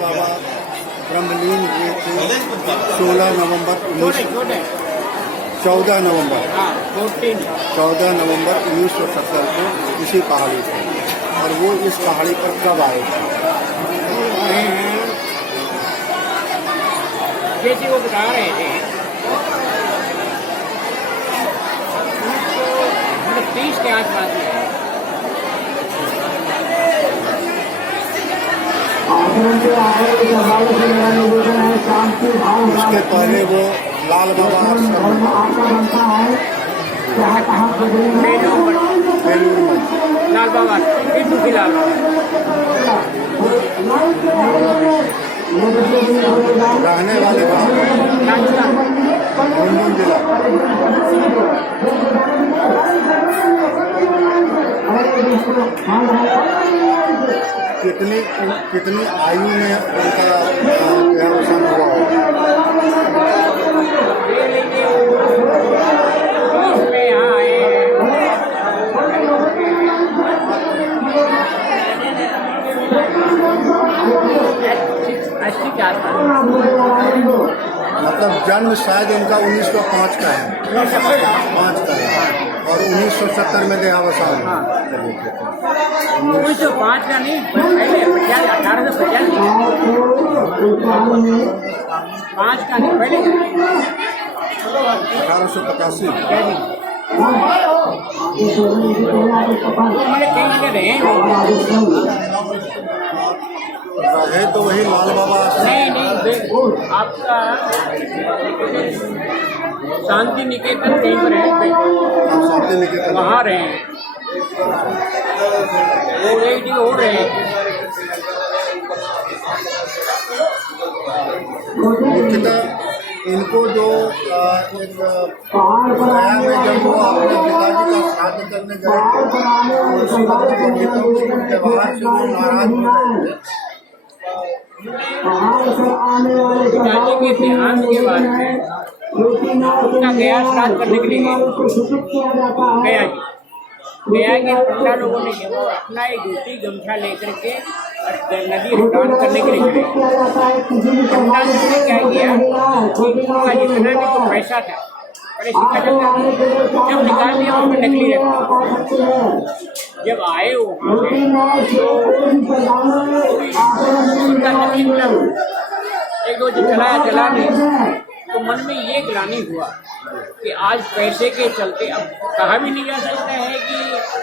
बाबा ब्रह्मलीन हुए थे 16 नवंबर 14 नवंबर 1970 को इसी पहाड़ी पर। और वो इस पहाड़ी पर कब आए थे? जैसे वो बता रहे थे 30 के आसपास में। उसके पहले वो लाल बाबा लाल बाबा दुखी लाल रहने वाले झुंझुनू जिला। कितनी आयु में उनका अवसान हुआ होगा? मतलब जन्म शायद इनका 1905 का है, 5 का है और 1970 में देहावसान। 1905 का नहीं, पहले 1850 5 का नहीं, पहले 1885। है तो वही लाल बाबा। नहीं आपका शांति निकेतन कहीं पर है। शांति निकेतन वहाँ रहे हैं, वो एक जगह हो रहे हैं। मुख्यतः इनको जो एक गया में जब वो अपने पिताजी का श्राद्ध करने गए उसी वक्त के नेताओं के व्यवहार से वो नाराज हो गए। पिताजी के इतिहास के बाद में उनका गया श्राद्ध करने के लिए गया के 15 लोगों ने अपना एक धोती गमछा लेकर के नदी स्नान करने के लिए गए। गंगा जी ने क्या किया, उनका जितना भी तो पैसा था बड़े सिक्का चलता जब निकाल दिया उसमें नकली रखा। जब आए वहाँ पे तो उनका नकली मिला, एक दो दिन चला नहीं तो मन में ये ग्लानि हुआ कि आज पैसे के चलते अब कहा भी नहीं जा सकता है कि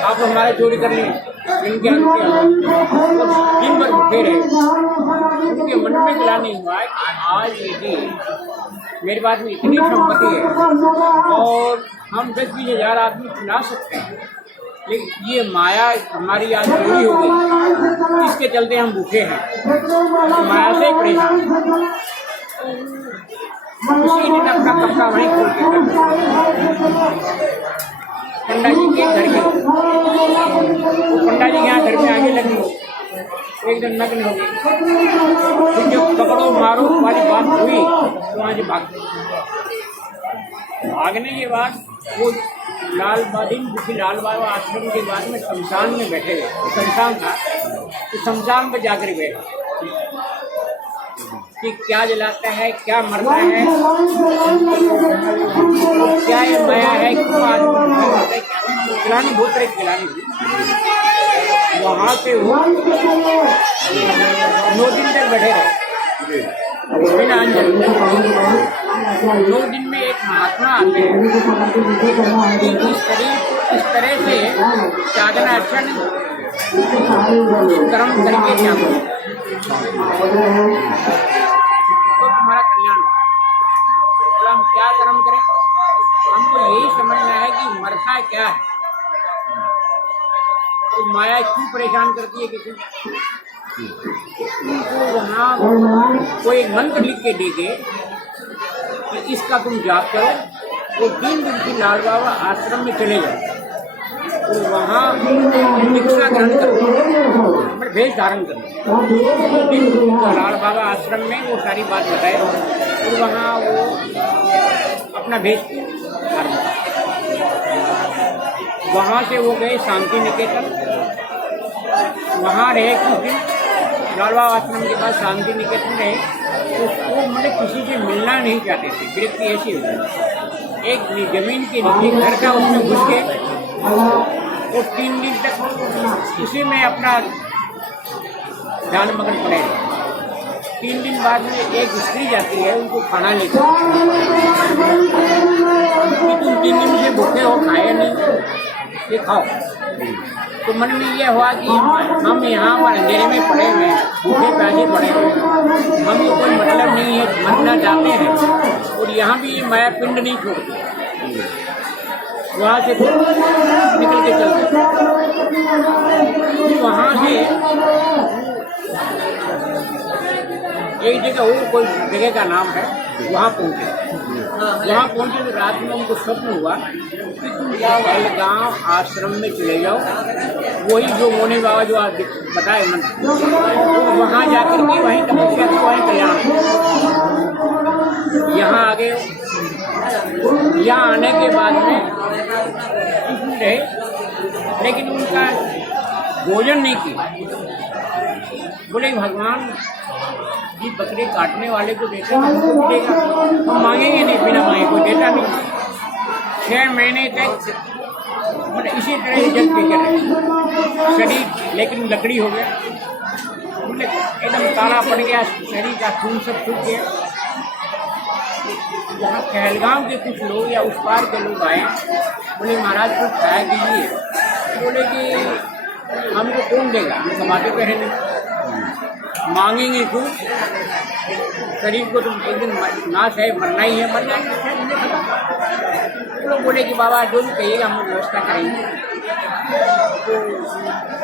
आप हमारा चोरी कर लें। इनके दिन भर भूखे रहे, उनके मन में ग्लानि हुआ कि आज यदि मेरे पास में इतनी संपत्ति है और हम 10-20 हज़ार आदमी चुना सकते हैं, लेकिन ये माया हमारी आज चोरी हो गई, इसके चलते हम भूखे हैं, माया से परेशान। उसी दिन अपना कपड़ा वहीं खोल के पंडा जी के घर के पंडा जी के यहाँ घर में आगे लगी, एकदम नग्न हो गई। फिर जब पकड़ो मारो वाली बात हुई तो वहाँ से भागने के बाद वो लाल बाबा आश्रम के बाद में शमशान में बैठे गए। शमशान था तो शमशान में जाकर बैठा कि क्या जलाता है, क्या मरता है, क्या ये माया है, क्यों आदमी गिलानी, बहुत तरह की गिलानी हुई। वहाँ से वो 9 दिन तक बैठे रहे बिना अंजन। 9 दिन में एक महात्मा आते हैं कि इस तरह से साधना अच्छा नहीं, कर्म करके क्या करो तो तुम्हारा कल्याण हो। हम क्या कर्म करें, हमको यही समझना है कि मरता क्या है, तो माया क्यों परेशान करती है किसी को। वहाँ कोई एक मंत्र लिख के देंगे कि इसका तुम जाप करो, वो 3 दिन की लाल बाबा आश्रम में चले जाओ तो वहाँ दीक्षा ग्रहण करो, भेष धारण करो। लाल बाबा आश्रम में वो सारी बात बताए और वहाँ वो अपना भेष धारण करो। वहाँ से वो गए शांति निकेतन, वहाँ रहे कुछ दिन। लालवा आश्रम के पास शांति निकेतन रहे, तो वो मतलब किसी से मिलना नहीं चाहते थे। विरक्ति ऐसी हो गई। एक जमीन के नीचे घर था, उसमें घुस गए और 3 दिन तक उसी में अपना ध्यान मगन पड़े रहे। 3 दिन बाद में एक स्त्री जाती है, उनको खाना लेकर कि तुम 3 दिन से भूखे हो, खाए नहीं, ये खाओ। तो मन में ये हुआ कि हम यहाँ पर अंधेरे में पड़े हुए हैं, भूखे प्यासे पड़े हुए हैं, हमें कोई मतलब नहीं है, मरना चाहते हैं और यहाँ भी माया पिंड नहीं छोड़ती। वहाँ से निकल के चल गए। वहाँ से एक जगह वो कोई जगह का नाम है, वहाँ पहुँचे। वहाँ पहुँचे तो रात में उनको स्वप्न हुआ कि तुम पहलगांव आश्रम में चले जाओ, वही जो मोनी बाबा जो आप बताए मन, तो वहाँ जाकर के वहीं तपस्या को वहीं कल्याण। यहाँ आ गए। यहाँ आने के बाद में रहे, लेकिन उनका भोजन नहीं किया। बोले भगवान जी बकरे काटने वाले को देते हैं, हमको मिलेगा, हम मांगेंगे नहीं, बिना मांगे कोई देता नहीं। 6 महीने तक मतलब इसी तरह ही जल पी कर रहे शरीर, लेकिन लकड़ी हो गया, मतलब एकदम काला पड़ गया, शरीर का खून सब सूख गया। यहाँ पहलगाम के कुछ लोग या उस पार के लोग आए, बोले महाराज कुछ खाया कीजिए। बोले कि हमको कौन देगा, हम कमाते पे हैं नहीं, मांगेंगे क्यों, शरीर को तुम एक दिन नाश है, मरना ही है, मर जाएंगे। तो लोग बोले कि बाबा जो भी कहिएगा हम व्यवस्था करेंगे। तो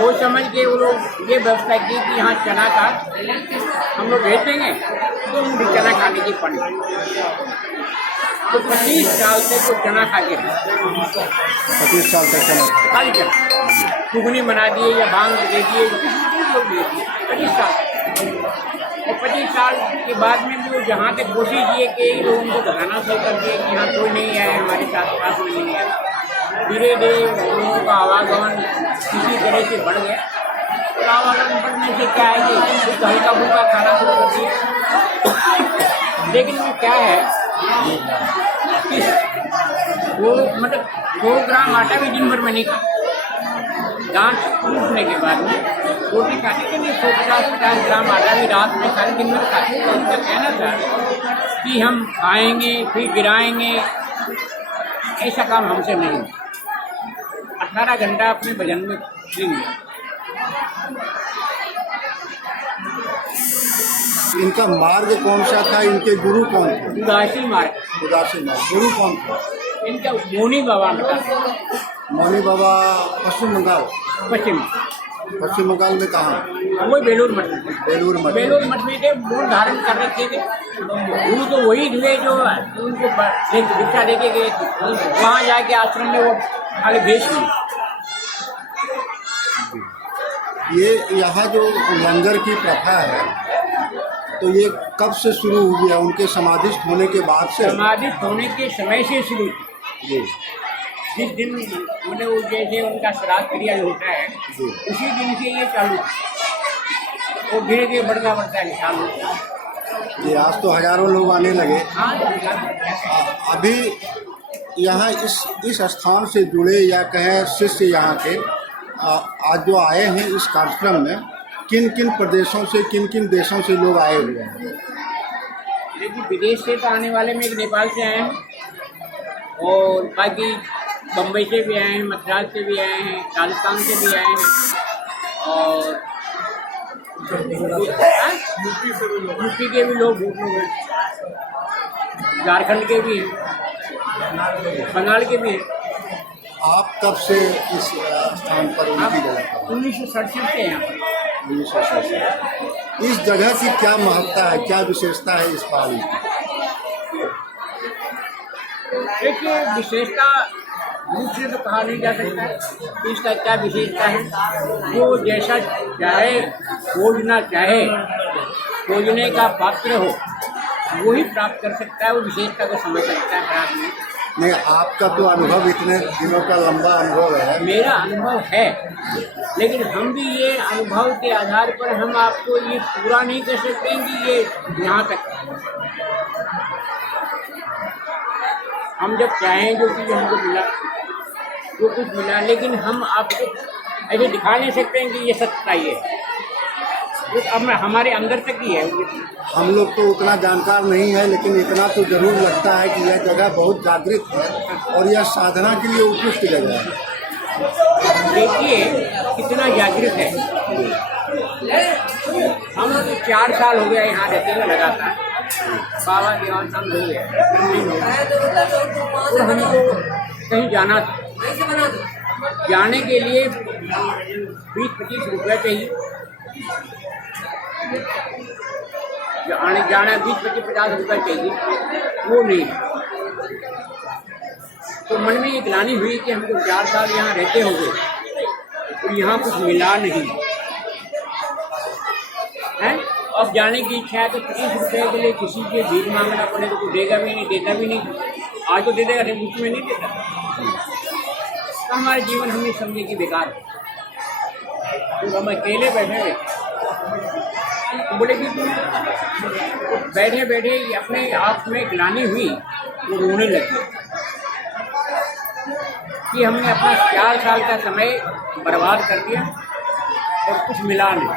वो समझ के वो लोग ये व्यवस्था की कि यहाँ चना का हम लोग भेज देंगे, तो उनकी चना खाने की पड़ी। तो 25 साल से तो चना खा के 25 साल तक चना खाली चना घुगनी बना दिए या भांग दे दिए, 25 साल। और 25 साल के बाद में भी वो जहाँ तक कोशिश किए कि लोग उनको बताना शुरू कर दिए कि यहाँ कोई नहीं आया, हमारे साथ पास कोई नहीं आया। धीरे धीरे लोगों का आवागमन किसी तरह से बढ़ गया। और आवागमन बढ़ने से क्या है कि कुछ हल्का फुल्का खाना शुरू कर दिया। लेकिन वो क्या है कि वो मतलब 2 ग्राम आटा भी दिन भर में नहीं खाता। दांत टूटने के बाद में रोटी खाने के लिए 150-50 ग्राम आटा भी रात में खाली, दिन भर खाते। तो उनका कहना था कि हम खाएंगे फिर गिराएंगे, ऐसा काम हमसे नहीं। 18 घंटा अपने भजन में देंगे। इनका मार्ग कौन सा था, इनके गुरु कौन थे? उदासी मार्ग। उदासी मार्ग। गुरु कौन था? इनका मोनी बाबा बताते। मौनी बाबा पश्चिम बंगाल। पश्चिम बंगाल में कहाँ? वही बेलूर मठ में। बेलूर मठ। बेलूर मठ में थे, मूल धारण कर रखे थे। गुरु तो वही हुए जो उनको दीक्षा दे के गए थे। वहाँ जाके आश्रम में वो खाली भेज दिए। ये यहाँ जो लंगर की प्रथा है, तो ये कब से शुरू हुई है? उनके समाधिस्थ होने के बाद से? समाधिस्थ होने के समय से शुरू जी। जिस दिन मतलब वो जैसे उनका श्राद्ध क्रिया जो होता है, उसी दिन से ये चालू और धीरे धीरे बढ़ता है चालू। जी, आज तो हजारों लोग आने लगे। हाँ, अभी यहाँ इस स्थान से जुड़े या कहें शिष्य यहाँ के आज जो आए हैं इस कार्यक्रम में, किन किन प्रदेशों से, किन किन देशों से लोग आए हुए हैं? देखिए विदेश से तो आने वाले में एक नेपाल से आए हैं, और बाकी बम्बई से भी आए हैं, मद्रास से भी आए हैं, राजस्थान से भी आए हैं, और यूपी के भी लोग, झारखंड के भी हैं, बंगाल के भी हैं। आप कब से इस स्थान पर उनकी जगह पर? 1967 से यहाँ पर। 1967। इस जगह की क्या महत्ता है, क्या विशेषता है इस पहाड़ी की? देखिए विशेषता रूप से तो कहा नहीं जा सकता है इसका क्या विशेषता है। वो जैसा चाहे खोजना चाहे, खोजने का पात्र हो, वही प्राप्त कर सकता है, वो विशेषता को समझ सकता है हर आदमी। नहीं, आपका तो अनुभव इतने दिनों का लंबा अनुभव है। मेरा अनुभव है, लेकिन हम भी ये अनुभव के आधार पर हम आपको ये पूरा नहीं कह सकते कि ये यहाँ तक। हम जब चाहें जो चीज़ हमको मिला, जो कुछ मिला, लेकिन हम आपको ऐसे दिखा नहीं सकते हैं कि ये सच्चाई है। ये अब हमारे अंदर तक ही है। हम लोग तो उतना जानकार नहीं है, लेकिन इतना तो जरूर लगता है कि यह जगह बहुत जागृत है और यह साधना के लिए उत्कृष्ट जगह है। देखिए कितना जागृत है। हम 4 साल हो गया यहाँ रहते हुए लगातार। बाबा देवानंद हो गया, तो हमको कहीं जाना था। जाने के लिए 20-25 रुपये चाहिए। जाना 20-50 रुपये चाहिए, वो नहीं। तो मन में ये ग्लानि हुई कि हमको 4 साल यहाँ रहते हो गए और यहाँ कुछ मिला नहीं है। अब जाने की इच्छा है तो 30 रुपये के लिए किसी के भीख मांगना पड़े तो कोई देगा भी नहीं, देता भी नहीं। आज तो दे देगा, नहीं मुझ में नहीं देता। तो हमारे जीवन हम ये समझे कि बेकार है। तो हम अकेले बैठे हुए तो बोले कि बैठे बैठे अपने आप में ग्लानि हुई, वो रोने लगे कि हमने अपना 4 साल का समय बर्बाद कर दिया और कुछ मिला नहीं।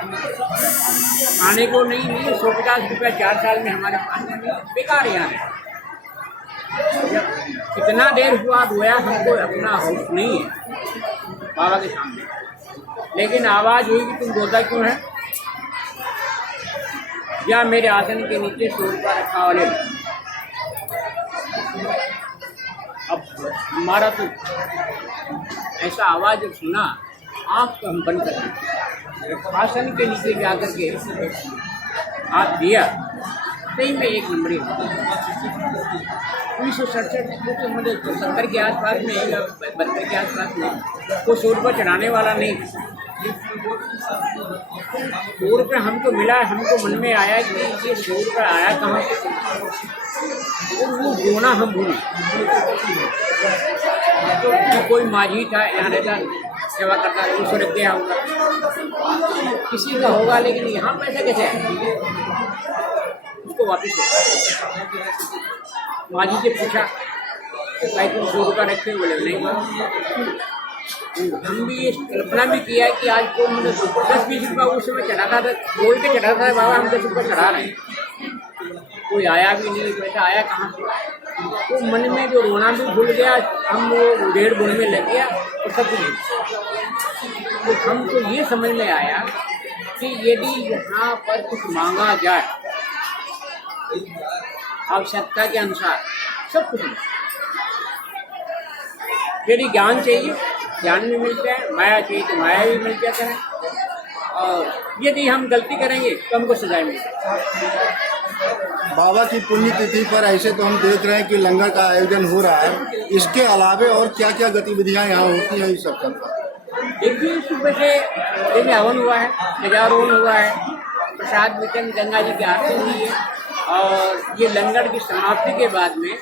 खाने को नहीं मिले, 150 रुपया 4 साल में हमारे पास नहीं, बेकार यहाँ है। जब इतना देर हुआ रोया, हमको अपना होश नहीं है बाबा के सामने, लेकिन आवाज़ हुई कि तुम रोता क्यों है, या मेरे आसन के नीचे 100 रुपया रखा वाले। अब हमारा तो ऐसा आवाज़ जब सुना, आँख तो हम बंद कर दी। आसन के नीचे जाकर के हाथ दिया, सही में 1 नंबरी 1967 मतलब 70 के आसपास में, 72 के आसपास में कोई 100 रुपये चढ़ाने वाला नहीं। 100 रुपये हमको मिला, हमको मन में आया कि ये 100 रुपये आया कहाँ से, और वो रोना हम भूले। तो कोई माझी था यहाँ रहता, सेवा करता है, उसको रख दिया होगा, किसी का होगा, लेकिन यहाँ पैसा कैसे है, उसको वापिस माझी से पूछा भाई तुम 100 रुपया रखे हो, बोले नहीं। हम भी ये कल्पना भी किया कि आज को मतलब 10-20 रुपया उस समय चढ़ाता था, बोल के चढ़ाता है बाबा हम 10 रुपया चढ़ा रहे हैं, कोई आया भी नहीं, पैसा आया कहाँ से। तो मन में जो रोना भी भूल गया, हम वो 1.5 गुण में लग गया और सब कुछ। तो हमको ये समझ में आया कि यदि यहाँ पर कुछ मांगा जाए आवश्यकता के अनुसार, सब कुछ यदि ज्ञान चाहिए ज्ञान भी मिलता है, माया चाहिए तो माया भी मिल जाता है, और यदि हम गलती करेंगे तो हमको सजा मिलती है। बाबा की पुण्यतिथि पर ऐसे तो हम देख रहे हैं कि लंगर का आयोजन हो रहा है, इसके अलावे और क्या क्या गतिविधियां यहाँ होती हैं इस अवसर पर? देखिए सुबह से जैसे हवन हुआ है, ध्वजारोहण हुआ है, प्रसाद वितरण, गंगा जी की आरती हुई है, और ये लंगर की समाप्ति के बाद में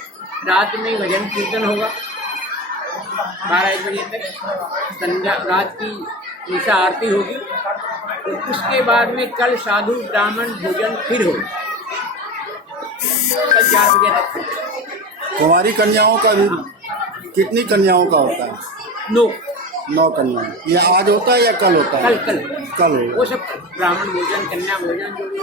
रात में भजन कीर्तन होगा 12-1 बजे तक। संध्या रात की निशा आरती होगी, तो उसके बाद में कल साधु ब्राह्मण भोजन फिर होगा 4 बजे तक। कुंवारी कन्याओं का भी कितनी कन्याओं का होता है? 9 कन्या। ये आज होता है या कल होता है? कल कल वो सब ब्राह्मण भोजन, कन्या भोजन जो भी